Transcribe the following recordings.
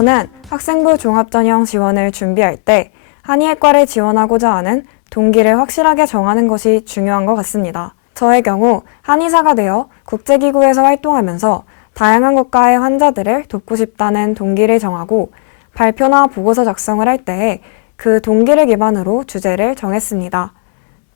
저는 학생부 종합전형 지원을 준비할 때 한의학과를 지원하고자 하는 동기를 확실하게 정하는 것이 중요한 것 같습니다. 저의 경우 한의사가 되어 국제기구에서 활동하면서 다양한 국가의 환자들을 돕고 싶다는 동기를 정하고 발표나 보고서 작성을 할 때 그 동기를 기반으로 주제를 정했습니다.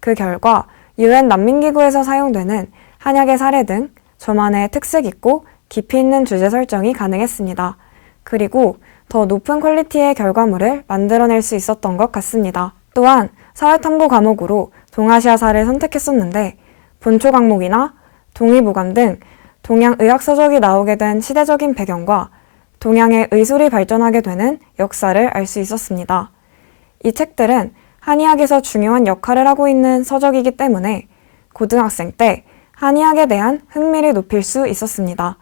그 결과 UN 난민기구에서 사용되는 한약의 사례 등 저만의 특색 있고 깊이 있는 주제 설정이 가능했습니다. 그리고 더 높은 퀄리티의 결과물을 만들어낼 수 있었던 것 같습니다. 또한 사회탐구 과목으로 동아시아사를 선택했었는데 본초 과목이나 동의보감 등 동양 의학서적이 나오게 된 시대적인 배경과 동양의 의술이 발전하게 되는 역사를 알 수 있었습니다. 이 책들은 한의학에서 중요한 역할을 하고 있는 서적이기 때문에 고등학생 때 한의학에 대한 흥미를 높일 수 있었습니다.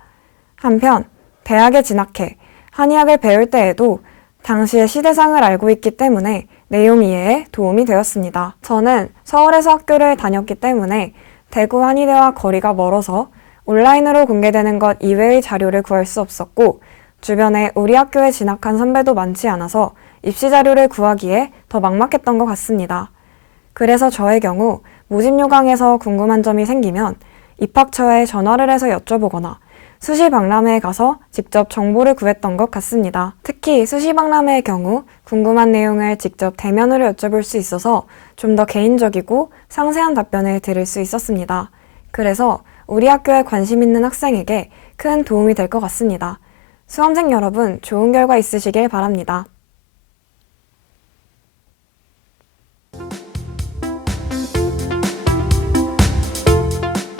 한편 대학에 진학해 한의학을 배울 때에도 당시의 시대상을 알고 있기 때문에 내용 이해에 도움이 되었습니다. 저는 서울에서 학교를 다녔기 때문에 대구 한의대와 거리가 멀어서 온라인으로 공개되는 것 이외의 자료를 구할 수 없었고 주변에 우리 학교에 진학한 선배도 많지 않아서 입시 자료를 구하기에 더 막막했던 것 같습니다. 그래서 저의 경우 모집 요강에서 궁금한 점이 생기면 입학처에 전화를 해서 여쭤보거나 수시박람회에 가서 직접 정보를 구했던 것 같습니다. 특히 수시박람회의 경우 궁금한 내용을 직접 대면으로 여쭤볼 수 있어서 좀 더 개인적이고 상세한 답변을 들을 수 있었습니다. 그래서 우리 학교에 관심 있는 학생에게 큰 도움이 될 것 같습니다. 수험생 여러분, 좋은 결과 있으시길 바랍니다.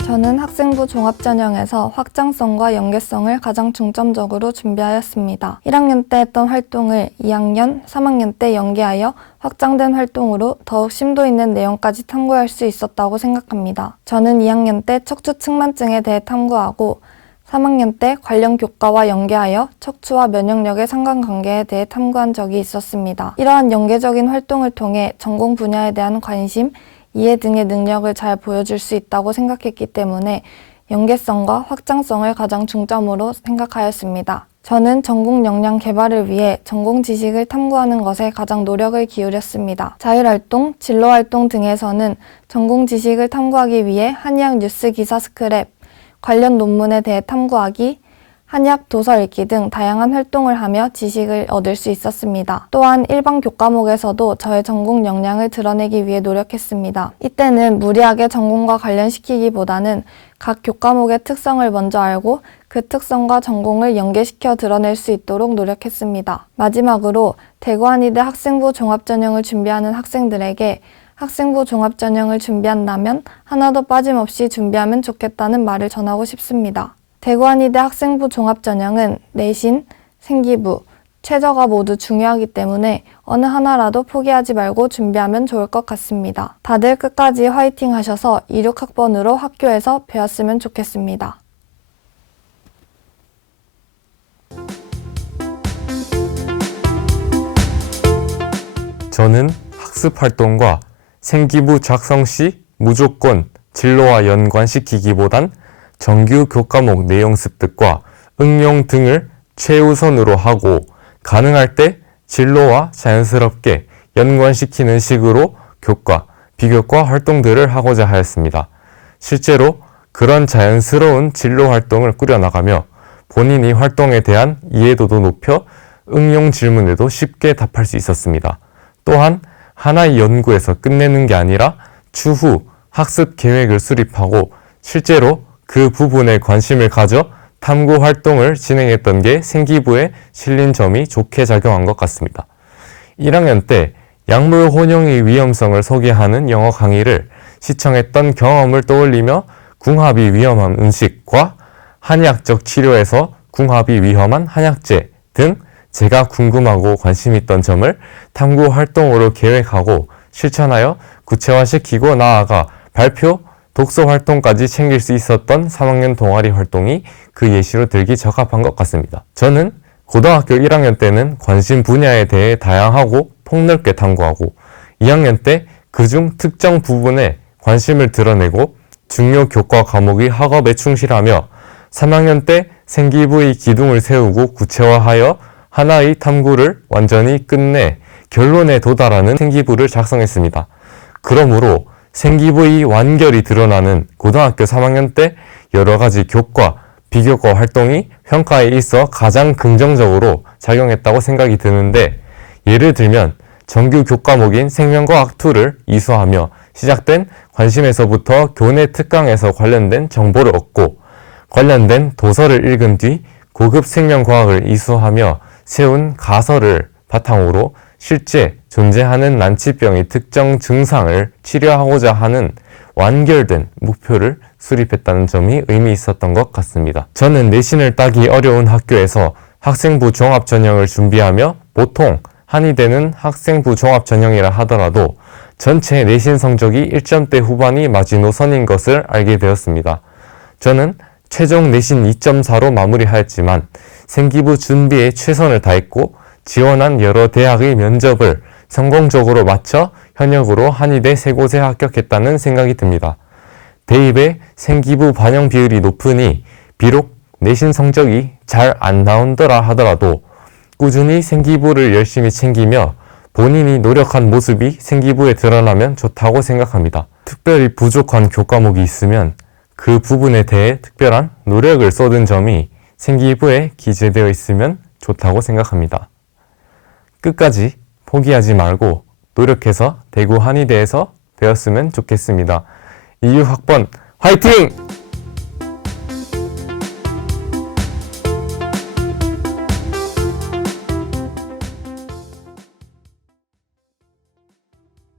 저는 학생부 종합전형에서 확장성과 연계성을 가장 중점적으로 준비하였습니다. 1학년 때 했던 활동을 2학년, 3학년 때 연계하여 확장된 활동으로 더욱 심도 있는 내용까지 탐구할 수 있었다고 생각합니다. 저는 2학년 때 척추 측만증에 대해 탐구하고 3학년 때 관련 교과와 연계하여 척추와 면역력의 상관관계에 대해 탐구한 적이 있었습니다. 이러한 연계적인 활동을 통해 전공 분야에 대한 관심, 이해 등의 능력을 잘 보여줄 수 있다고 생각했기 때문에 연계성과 확장성을 가장 중점으로 생각하였습니다. 저는 전공 역량 개발을 위해 전공 지식을 탐구하는 것에 가장 노력을 기울였습니다. 자율활동, 진로활동 등에서는 전공 지식을 탐구하기 위해 한의학 뉴스 기사 스크랩, 관련 논문에 대해 탐구하기, 한의학 도서 읽기 등 다양한 활동을 하며 지식을 얻을 수 있었습니다. 또한 일반 교과목에서도 저의 전공 역량을 드러내기 위해 노력했습니다. 이때는 무리하게 전공과 관련시키기보다는 각 교과목의 특성을 먼저 알고 그 특성과 전공을 연계시켜 드러낼 수 있도록 노력했습니다. 마지막으로 대구한의대 학생부 종합전형을 준비하는 학생들에게 학생부 종합전형을 준비한다면 하나도 빠짐없이 준비하면 좋겠다는 말을 전하고 싶습니다. 대구한의대 학생부 종합전형은 내신, 생기부, 최저가 모두 중요하기 때문에 어느 하나라도 포기하지 말고 준비하면 좋을 것 같습니다. 다들 끝까지 화이팅 하셔서 26학번으로 학교에서 배웠으면 좋겠습니다. 저는 학습활동과 생기부 작성 시 무조건 진로와 연관시키기보단 정규 교과목 내용 습득과 응용 등을 최우선으로 하고 가능할 때 진로와 자연스럽게 연관시키는 식으로 교과, 비교과 활동들을 하고자 하였습니다. 실제로 그런 자연스러운 진로 활동을 꾸려나가며 본인이 활동에 대한 이해도도 높여 응용 질문에도 쉽게 답할 수 있었습니다. 또한 하나의 연구에서 끝내는 게 아니라 추후 학습 계획을 수립하고 실제로 그 부분에 관심을 가져 탐구 활동을 진행했던 게 생기부에 실린 점이 좋게 작용한 것 같습니다. 1학년 때 약물 혼용의 위험성을 소개하는 영어 강의를 시청했던 경험을 떠올리며 궁합이 위험한 음식과 한의학적 치료에서 궁합이 위험한 한약재 등 제가 궁금하고 관심 있던 점을 탐구 활동으로 계획하고 실천하여 구체화시키고 나아가 발표, 독서 활동까지 챙길 수 있었던 3학년 동아리 활동이 그 예시로 들기 적합한 것 같습니다. 저는 고등학교 1학년 때는 관심 분야에 대해 다양하고 폭넓게 탐구하고 2학년 때 그중 특정 부분에 관심을 드러내고 중요 교과 과목의 학업에 충실하며 3학년 때 생기부의 기둥을 세우고 구체화하여 하나의 탐구를 완전히 끝내 결론에 도달하는 생기부를 작성했습니다. 그러므로 생기부의 완결이 드러나는 고등학교 3학년 때 여러 가지 교과, 비교과 활동이 평가에 있어 가장 긍정적으로 작용했다고 생각이 드는데, 예를 들면 정규 교과목인 생명과학 2를 이수하며 시작된 관심에서부터 교내 특강에서 관련된 정보를 얻고, 관련된 도서를 읽은 뒤 고급 생명과학을 이수하며 세운 가설을 바탕으로 실제 존재하는 난치병의 특정 증상을 치료하고자 하는 완결된 목표를 수립했다는 점이 의미 있었던 것 같습니다. 저는 내신을 따기 어려운 학교에서 학생부 종합전형을 준비하며 보통 한의대는 학생부 종합전형이라 하더라도 전체 내신 성적이 1점대 후반이 마지노선인 것을 알게 되었습니다. 저는 최종 내신 2.4로 마무리하였지만 생기부 준비에 최선을 다했고 지원한 여러 대학의 면접을 성공적으로 마쳐 현역으로 한의대 3곳에 합격했다는 생각이 듭니다. 대입의 생기부 반영 비율이 높으니 비록 내신 성적이 잘 안 나온더라 하더라도 꾸준히 생기부를 열심히 챙기며 본인이 노력한 모습이 생기부에 드러나면 좋다고 생각합니다. 특별히 부족한 교과목이 있으면 그 부분에 대해 특별한 노력을 쏟은 점이 생기부에 기재되어 있으면 좋다고 생각합니다. 끝까지 포기하지 말고 노력해서 대구 한의대에서 배웠으면 좋겠습니다. 이유학번 화이팅!